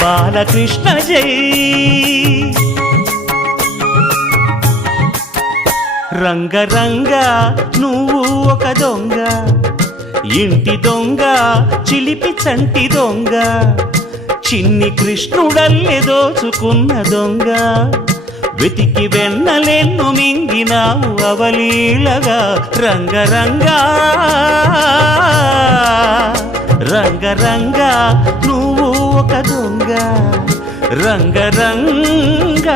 బాలకృష్ణ జై. రంగరంగ నువ్వు ఒక దొంగ, ఇంటి దొంగ చిలిపి చంటి దొంగ, చిన్ని కృష్ణుడల్లె దోచుకున్న దొంగ, వెతికి వెన్నలెన్ను మింగినావు అవలీలగా. రంగరంగ రంగరంగ నువ్వు ఒక దొంగ, రంగరంగ.